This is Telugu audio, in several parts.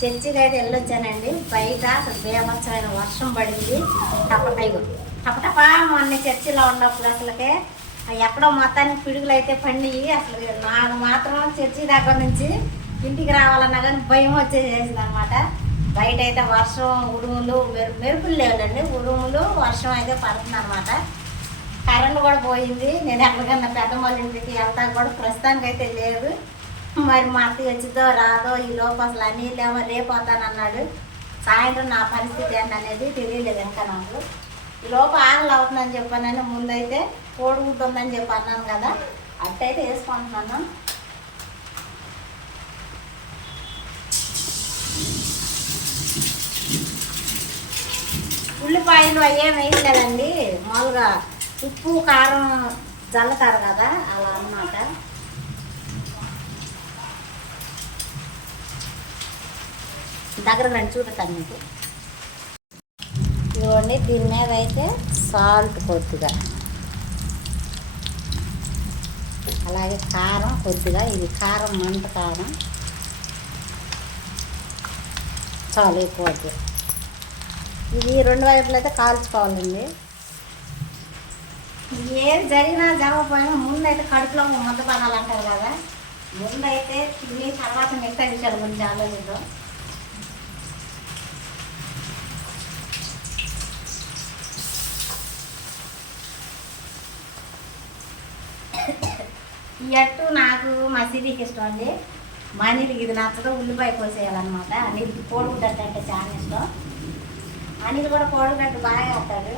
చర్చికి అయితే వెళ్ళొచ్చానండి బయట అసలు బేమచ్చమైన వర్షం పడింది. టపటైగు టపటపా మొన్న చర్చిలో ఉన్నప్పుడు అసలుకే ఎక్కడో మొత్తానికి పిడుగులు అయితే పండియి. అసలు నాకు మాత్రం చర్చి దగ్గర నుంచి ఇంటికి రావాలన్నా కానీ భయం వచ్చేసేసింది అనమాట బయట అయితే వర్షం ఉరుములు మెరు మెరుపులు లేవులండి. ఉరుములు వర్షం అయితే పడుతుంది అనమాట కరెంట్ కూడా పోయింది. నేను ఎక్కడికన్నా పెద్ద ఇంటికి వెళ్తా కూడా ప్రస్తుతానికి అయితే లేదు. మరి మా వచ్చిందో రాదో ఈ లోపు అసలు అన్నీళ్ళేమో రేపు వస్తానన్నాడు సాయంత్రం నా పరిస్థితి ఏంటనేది తెలియలేదు ఇంకా నాకు. ఈ లోపు ఆకలి అవుతుందని చెప్పానని ముందైతే కోడిగుడ్డు చెప్పి అన్నాను కదా అట్టయితే వేసుకుంటున్నాను. ఉల్లిపాయలు అయ్యేం వేయలేదండి మామూలుగా ఉప్పు కారం జల్లుతారు కదా అలా అన్నమాట. దగ్గర రండి చూపిస్తాను మీకు. ఇదిగోండి దీని మీద అయితే సాల్ట్ కొద్దిగా. అలాగే కారం కొద్దిగా ఇది కారం మంట కారం. చాలు ఎక్కువ ఇది రెండు వైపులు అయితే కాల్చుకోవాలండి. ఏది జరిగినా జరగకపోయినా ముందైతే కడుపులో ముద్ద పడాలంటారు కదా. ముందైతే తిని తర్వాత మిగతా విషయాల గురించి ఆలోచిద్దాం. ఈ అట్టు నాకు మసీదీకి ఇష్టం అండి. మా నీళ్ళకి ఇది నచ్చదు ఉల్లిపాయ కోసేయాలన్నమాట అనిల్కి కోడిగుడ్డ అంటే చాలా ఇష్టం. అనిల్ కూడా కోడిగుడ్డ బాగా వేస్తాడు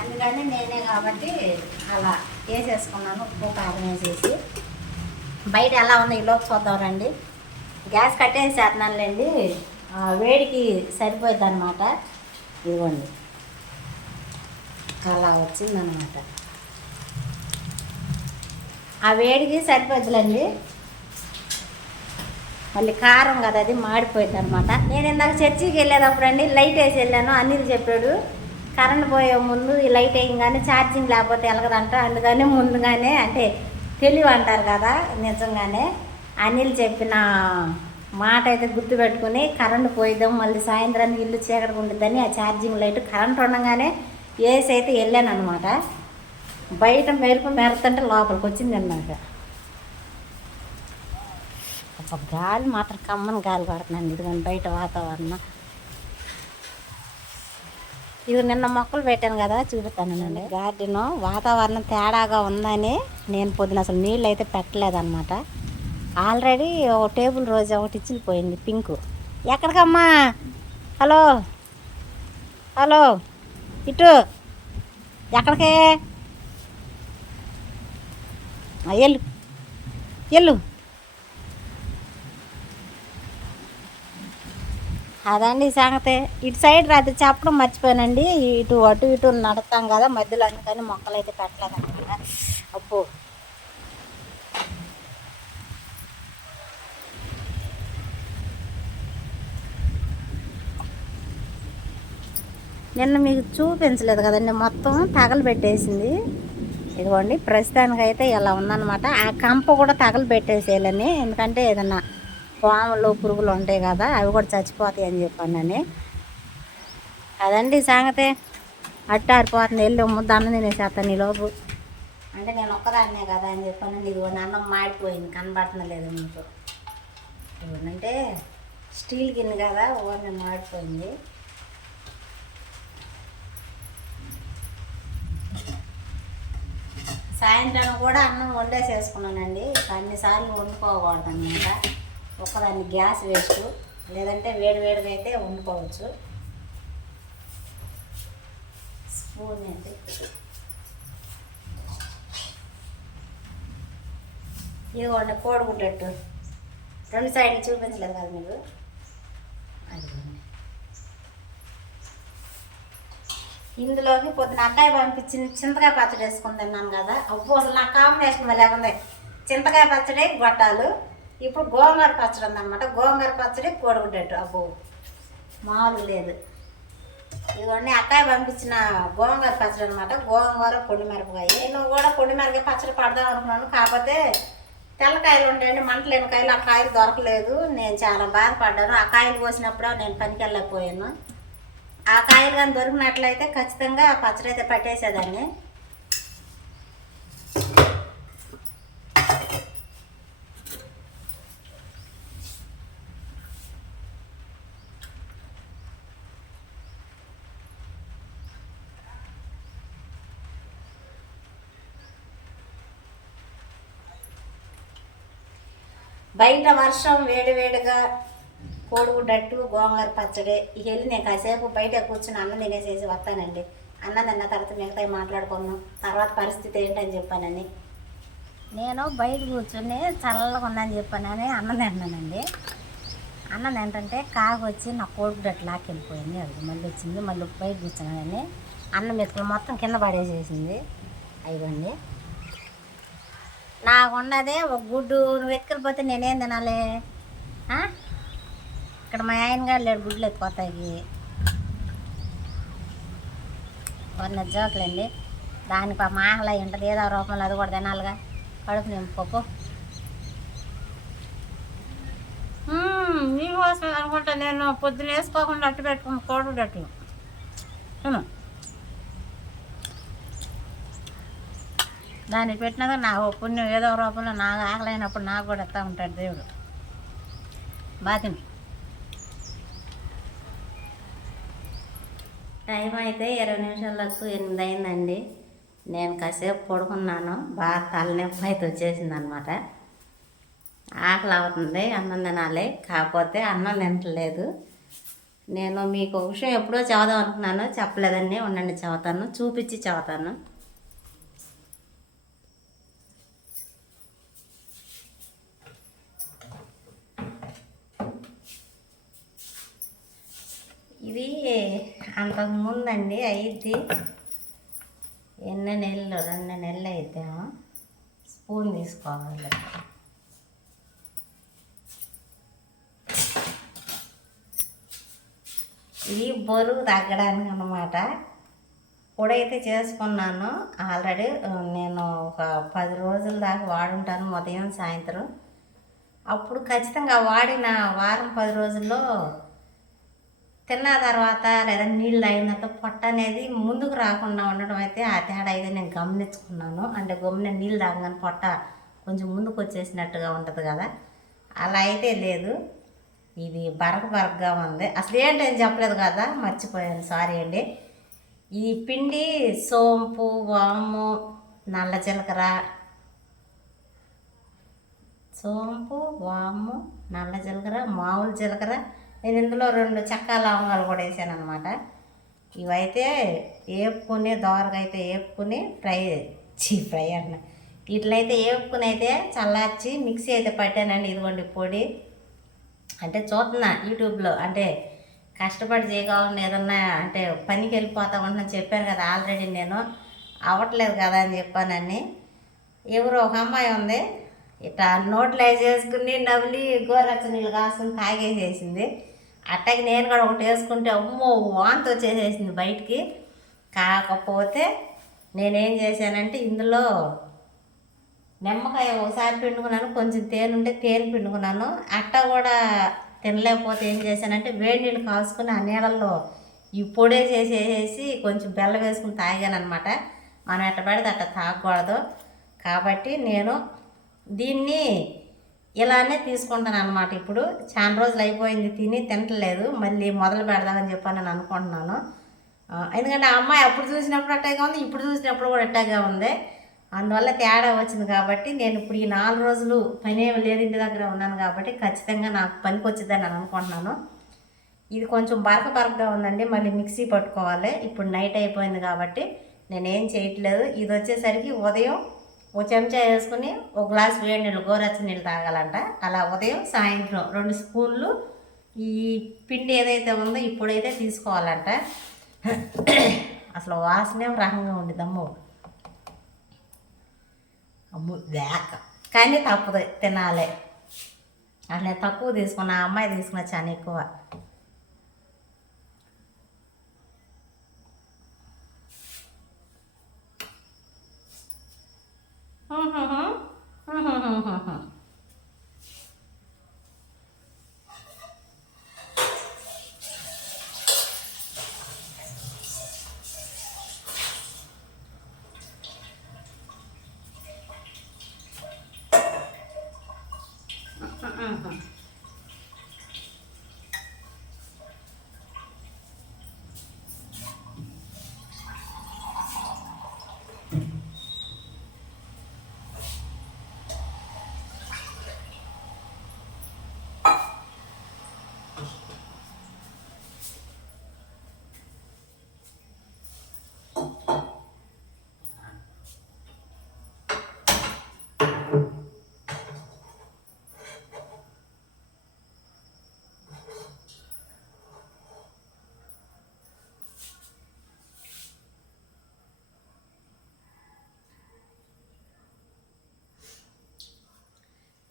అందుకని నేనే కాబట్టి అలా వేసేసుకున్నాను ఉప్పు కారం వేసేసి. బయట ఎలా ఉంది ఈ లోపు చూద్దాం రండి. గ్యాస్ కట్టేసేస్తున్నానులేండి వేడికి సరిపోద్ది అనమాట ఇదిగోండి. అలా వచ్చిందనమాట ఆ వేడికి సరిపోద్దులండి. మళ్ళీ కారం కదా అది మాడిపోయింది అనమాట నేను ఇందాక చర్చికి వెళ్ళేటప్పుడు అండి లైట్ వేసి వెళ్ళాను. అనిల్ చెప్పాడు కరెంట్ పోయే ముందు ఈ లైట్ వేయగానే ఛార్జింగ్ లేకపోతే వెలగదంట అందుకని ముందుగానే అంటే తెలివి అంటారు కదా నిజంగానే. అనిల్ చెప్పిన మాట అయితే గుర్తుపెట్టుకుని కరెంట్ పోయిద్దాం మళ్ళీ సాయంత్రానికి ఇల్లు చీకటి ఉండిద్దని ఆ ఛార్జింగ్ లైట్ కరెంట్ ఉండగానే వేసి అయితే వెళ్ళాను అనమాట బయట మెరుపు మెరతంటే లోపలికి వచ్చింది అన్నమాట ఒక గాలి మాత్రం కమ్మని గాలి పడుతుందండి ఇదిగోండి బయట వాతావరణం. ఇది నిన్న మొక్కలు పెట్టాను కదా చూపిస్తానండి. గార్డెన్ వాతావరణం తేడాగా ఉందని నేను పొద్దున అసలు నీళ్ళు అయితే పెట్టలేదన్నమాట. ఆల్రెడీ ఒక టేబుల్ రోజు ఒకటి ఇచ్చిపోయింది పింక్. ఎక్కడికమ్మా? హలో? హలో? ఇటు? ఎక్కడికే? ఎల్లు ఎల్లు అదండి సంగతి. ఇటు సైడ్ రాత్రి చెప్పడం మర్చిపోయానండి. ఇటు అటు ఇటు నడతాం కదా మధ్యలో అందుకని మొక్కలు అయితే పెట్టలేదు అనమాట అప్పు నిన్న మీకు చూపించలేదు కదండి మొత్తం తగలబెట్టేసింది. ఇదిగోండి ప్రస్తుతానికి అయితే ఇలా ఉందనమాట ఆ కంప కూడా తగలబెట్టేసేయాలని ఎందుకంటే ఏదన్నా పాములు పురుగులు ఉంటాయి కదా అవి కూడా చచ్చిపోతాయి అని చెప్పానని అదండి సంగతి. అట్టారిపోతుంది వెళ్ళి ముద్ద అన్నం తినేసేస్తాను ఈలోపు లోపు. అంటే నేను ఒక్కదాన్నే కదా అని చెప్పాను ఇదిగోండి అన్నం మాడిపోయింది కనబడలేదు మీకు. ఇదిగోండి స్టీల్ గిన్నె కదా ఓన్లీ మాడిపోయింది. సాయంత్రం కూడా అన్నం వండేసేసుకున్నానండి. అన్నిసార్లు వండుకోకూడదు అనమాట ఒక్కదాన్ని గ్యాస్ వేస్ట్. లేదంటే వేడి వేడిగా అయితే వండుకోవచ్చు. స్పూన్ అయితే ఇదిగోండి కోడుకుంటట్టు రెండు సైడ్లు చూపించలేదు కదా మీరు? అది ఇందులోకి పొద్దున అక్కాయ పంపించిన చింతకాయ పచ్చడి వేసుకుని తిన్నాను కదా. అబ్బో అసలు నా కాంబినేషన్ వల్ల ఉంది. చింతకాయ పచ్చడి గొట్టాలు ఇప్పుడు గోంగూర పచ్చడి ఉందన్నమాట. గోంగూర పచ్చడి కోడిగుడ్డట్టు. అబ్బో మామూలు లేదు. ఇదిగోండి అక్కాయ పంపించిన గోంగూర పచ్చడి అనమాట గోంగూర పొడి మిరపకాయ నేను కూడా పొడి మిరపకాయ పచ్చడి పడదాం అనుకున్నాను. కాకపోతే తెల్లకాయలు ఉండేయండి మంటలేని కాయలు ఆ కాయలు దొరకలేదు. నేను చాలా బాధపడ్డాను. ఆ కాయలు కోసినప్పుడు నేను పనికి వెళ్ళకపోయాను ఆ కాయలు కానీ దొరికినట్లయితే ఖచ్చితంగా పచ్చడి అయితే పట్టేసేదాన్ని. బయట వర్షం వేడి వేడిగా కోడిగుడ్డట్టు గోంగూర పచ్చడి ఇక వెళ్ళి నేను కాసేపు బయట కూర్చుని అన్నం తినేసేసి వస్తానండి. అన్నం తిన్న తర్వాత మిగతా మాట్లాడుకున్నాం తర్వాత పరిస్థితి ఏంటని చెప్పానని. నేను బయట కూర్చుని చల్లగా ఉందని చెప్పానని అన్నం తిన్నానండి. అన్నం ఏంటంటే కాకు వచ్చి నా కోడిగుడ్డట్టు లాక్కెళ్ళిపోయింది. అది మళ్ళీ వచ్చింది. మళ్ళీ బయట కూర్చున్నానని అన్నం మెతుకులు మొత్తం కింద పడేసేసింది. అయిపోయింది నాకున్నదే ఒక గుడ్డు. నువ్వు ఎత్తుకెళ్ళిపోతే నేనేం తినాలి? ఇక్కడ మా ఆయన గారు లేడు గుడ్లు ఎత్తుకోతాయి కొన్ని జోకులండి దానికి మా ఆహ్లా ఉంటుంది ఏదో రూపంలో అది కూడా తినాలిగా. కడుపు నింపుకోపు మీకోసం అనుకుంటా నేను పొద్దున వేసుకోకుండా అట్టు పెట్టుకుని కోడుడట్టు తిను. దాన్ని పెట్టినాక నా పుణ్యం ఏదో రూపంలో నాకు ఆకలైనప్పుడు నాకు కూడా ఎత్తా ఉంటాడు దేవుడు. బాతిని టైం అయితే ఇరవై నిమిషాలకు ఎనిమిది అయిందండి నేను కాసేపు పడుకున్నాను. బాగా తలనొప్పి అయితే వచ్చేసింది అనమాట ఆకలి అవుతుంది అన్నం తినాలి. కాకపోతే అన్నం తినట్లేదు. నేను మీకు ఒక విషయం ఎప్పుడో చదువుదాం అనుకున్నాను. చెప్పలేదండి. ఉండండి చదువుతాను చూపించి చదువుతాను ఇది అంతకు ముందండి అయిద్ది ఎన్ని నెలలు రెండు నెలలు అయితేమో స్పూన్ తీసుకోవాలి ఇది బరువు తగ్గడానికి అన్నమాట. పొడైతే చేసుకున్నాను. ఆల్రెడీ నేను ఒక పది రోజుల దాకా వాడుంటాను ఉదయం సాయంత్రం. అప్పుడు ఖచ్చితంగా వాడిన వారం పది రోజుల్లో తిన్న తర్వాత లేదా నీళ్ళు తాగినంత పొట్ట అనేది ముందుకు రాకుండా ఉండడం అయితే ఆ తేడా అయితే నేను గమనించుకున్నాను. అంటే గమ్మున నీళ్ళు తాగగానే పొట్ట కొంచెం ముందుకు వచ్చేసినట్టుగా ఉంటుంది కదా. అలా అయితే లేదు. ఇది బరక బరకగా ఉంది. అసలు ఏంటని చెప్పలేదు కదా మర్చిపోయాను. సారీ అండి. ఈ పిండి సోంపు వాము నల్ల జీలకర్ర. సోంపు వాము నల్ల జీలకర్ర మామూలు జీలకర్ర నేను ఇందులో రెండు చెక్క లవంగాలు కూడా వేసాను అనమాట ఇవైతే వేపుకుని దోరగా అయితే వేపుకుని ఫ్రై చీ ఫ్రై అన్న. ఇట్లయితే వేపుకుని అయితే చల్లార్చి మిక్సీ అయితే పట్టానండి ఇదిగోండి పొడి. అంటే చూస్తున్నా యూట్యూబ్లో అంటే కష్టపడి చేయగలను ఏదన్నా అంటే పనికి వెళ్ళిపోతా ఉంటుందని చెప్పాను కదా ఆల్రెడీ నేను. అవ్వట్లేదు కదా అని చెప్పానని ఎవరో ఒక అమ్మాయి ఉంది ఇట్లా నోట్లో చేసుకుని నవ్వులి గోరచ్చ నీళ్ళు కాసుకుని తాగేసేసింది. అట్టకి నేను కూడా ఒకటి వేసుకుంటే అమ్మో వాంతి వచ్చేసేసింది బయటికి. కాకపోతే నేనేం చేశానంటే ఇందులో నిమ్మకాయ ఒకసారి పిండుకున్నాను కొంచెం తేనె ఉంటే తేనె పిండుకున్నాను. అట్ట కూడా తినలేకపోతే ఏం చేశానంటే వేడి నీళ్ళు కాసుకుని ఆ నీళ్ళల్లో ఈ పొడే చేసేసేసి కొంచెం బెల్లం వేసుకుని తాగాను అనమాట మనం ఎట్ట పడితే అట్ట తాగకూడదు. కాబట్టి నేను దీన్ని ఇలానే తీసుకుంటాను అనమాట ఇప్పుడు. చాలా రోజులు అయిపోయింది తిని తినట్లేదు. మళ్ళీ మొదలు పెడదామని చెప్పని నేను అనుకుంటున్నాను ఎందుకంటే ఆ అమ్మాయి అప్పుడు చూసినప్పుడు అట్టాగా ఉంది ఇప్పుడు చూసినప్పుడు కూడా అట్టాగా ఉంది. అందువల్ల తేడా వచ్చింది కాబట్టి నేను ఇప్పుడు ఈ నాలుగు రోజులు పని ఏమి లేదు ఇంటి దగ్గర ఉన్నాను కాబట్టి ఖచ్చితంగా నాకు పనికి వచ్చిందని నేను అనుకుంటున్నాను. ఇది కొంచెం బరక బరకగా ఉందండి మళ్ళీ మిక్సీ పట్టుకోవాలి. ఇప్పుడు నైట్ అయిపోయింది కాబట్టి నేనేం చేయట్లేదు. ఇది వచ్చేసరికి ఉదయం ఒక చెంచా వేసుకుని ఒక గ్లాస్ వేడి నీళ్ళు గోరచ్చ నీళ్ళు తాగాలంట. అలా ఉదయం సాయంత్రం రెండు స్పూన్లు ఈ పిండి ఏదైతే ఉందో ఇప్పుడైతే తీసుకోవాలంట. అసలు వాసనే రకంగా ఉండిద్ది అమ్మో. అమ్ము వేక. కానీ తప్పదు తినాలి. అట్లా తక్కువ తీసుకున్న ఆ అమ్మాయి తీసుకున్న చాలా ఎక్కువ.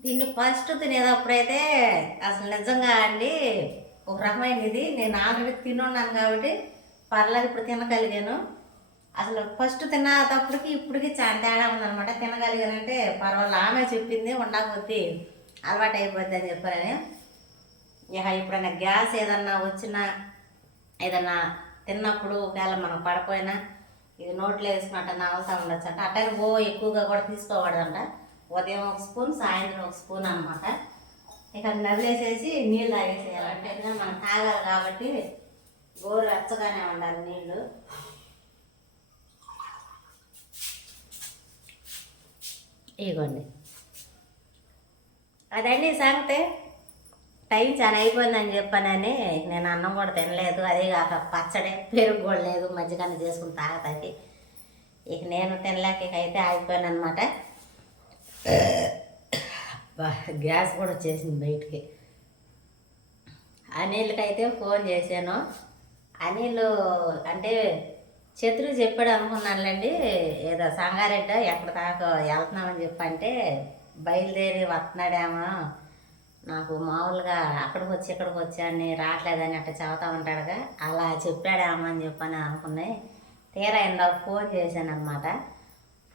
దీన్ని ఫస్ట్ తినేటప్పుడైతే అసలు నిజంగా అండి ఒక రకమైన ఇది నేను ఆల్రెడీ తినున్నాను కాబట్టి పర్లేదు ఇప్పుడు తినగలిగాను. అసలు ఫస్ట్ తినేటప్పటికి ఇప్పటికి చాలా తేడా ఉందనమాట తినగలిగానంటే పర్వాలేదు ఆమె చెప్పింది ఉండకపోతే అలవాటు అయిపోద్ది అని చెప్పారని. ఇక ఎప్పుడైనా గ్యాస్ ఏదన్నా వచ్చినా ఏదన్నా తిన్నప్పుడు ఒకవేళ మనం పడిపోయినా ఇది నోట్లో వేసుకున్నట్టు అవసరం ఉండొచ్చు అంట అట్టని ఓ ఎక్కువగా కూడా తీసుకోకూడదంట. ఉదయం ఒక స్పూన్ సాయంత్రం ఒక స్పూన్ అనమాట ఇక నవ్వులేసేసి నీళ్ళు తాగేసేయాలంటే ఎందుకంటే మనం తాగాలి కాబట్టి గోరు వెచ్చగానే ఉండాలి నీళ్ళు. ఇగోండి. అదండి సంగతే. టైం చాలా అయిపోయిందని చెప్పానని నేను అన్నం కూడా తినలేదు. అదే కాక పచ్చడి పెరుగు కూడా లేదు. మజ్జిగన్న చేసుకుని తాగతాకి ఇక నేను తినలేక ఇక అయితే ఆగిపోయాను అనమాట గ్యాస్ కూడా వచ్చేసింది బయటికి. అనిల్కైతే అయితే ఫోన్ చేశాను. అనిల్ అంటే శత్రు చెప్పాడు అనుకున్నానులేండి ఏదో సంగారెడ్డ ఎక్కడ దాకా వెళ్తున్నామని చెప్పంటే బయలుదేరి వస్తున్నాడేమో. నాకు మామూలుగా అక్కడికి వచ్చి ఇక్కడికి వచ్చి రావట్లేదని అట్లా చదువుతూ ఉంటాడుగా. అలా చెప్పాడేమో అని చెప్పని అనుకున్నాయి. తీరా ఇందాక ఫోన్ చేశాను అనమాట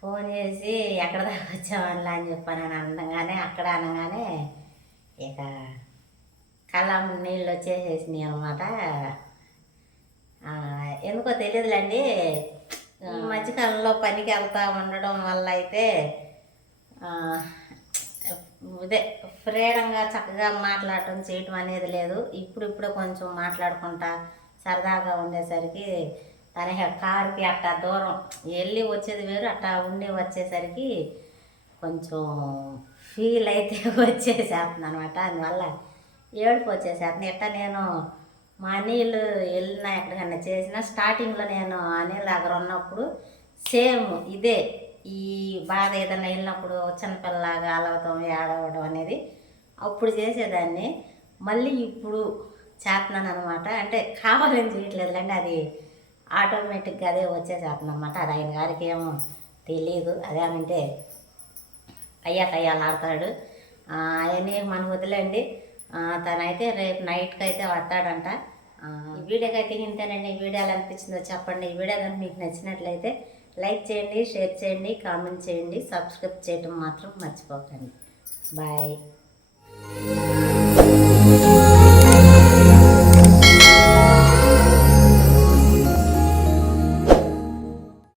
ఫోన్ చేసి ఎక్కడ దాకా వచ్చామని అని చెప్పాను అని అనగానే అక్కడ అనగానే ఇక కళ్ళం నీళ్ళు వచ్చేసేసినాయి అనమాట ఎందుకో తెలియదులేండి. మధ్యకాలంలో పనికి వెళ్తా ఉండడం వల్ల అయితే ఇదే ఫ్రీడంగా చక్కగా మాట్లాడటం చేయటం అనేది లేదు. ఇప్పుడు ఇప్పుడు కొంచెం మాట్లాడుకుంటా సరదాగా ఉండేసరికి తన కారుకి అట్టా దూరం. వెళ్ళి వచ్చేది వేరు అట్టా ఉండి వచ్చేసరికి కొంచెం ఫీల్ అయితే వచ్చేసేస్తుంది అనమాట అందువల్ల ఏడుపు వచ్చేసేస్తుంది ఎట్టా నేను మా అనిల్ వెళ్ళిన ఎక్కడికన్నా చేసినా స్టార్టింగ్లో నేను అనిల్ దగ్గర ఉన్నప్పుడు సేమ్ ఇదే. ఈ బాధ ఏదైనా వెళ్ళినప్పుడు చిన్నపిల్లలాగా అలవటం ఏడవడం అనేది అప్పుడు చేసేదాన్ని. మళ్ళీ ఇప్పుడు చేస్తున్నాను అనమాట అంటే కావాలని చేయట్లేదులేండి అది ఆటోమేటిక్గా అదే వచ్చేసేస్తుంది అనమాట అది ఆయన గారికి ఏమో తెలియదు అదేమంటే అయ్యా కయ్యాలు ఆడతాడు. అవన్నీ మనం వదిలేండి. తనైతే రేపు నైట్కి అయితే వస్తాడంట ఈ వీడియోకి అయితే ఇంతేనండి. ఈ వీడియో ఎలా అనిపించిందో చెప్పండి. ఈ వీడియో కనుక మీకు నచ్చినట్లయితే లైక్ చేయండి షేర్ చేయండి కామెంట్ చేయండి సబ్స్క్రైబ్ చేయడం మాత్రం మర్చిపోకండి. బాయ్.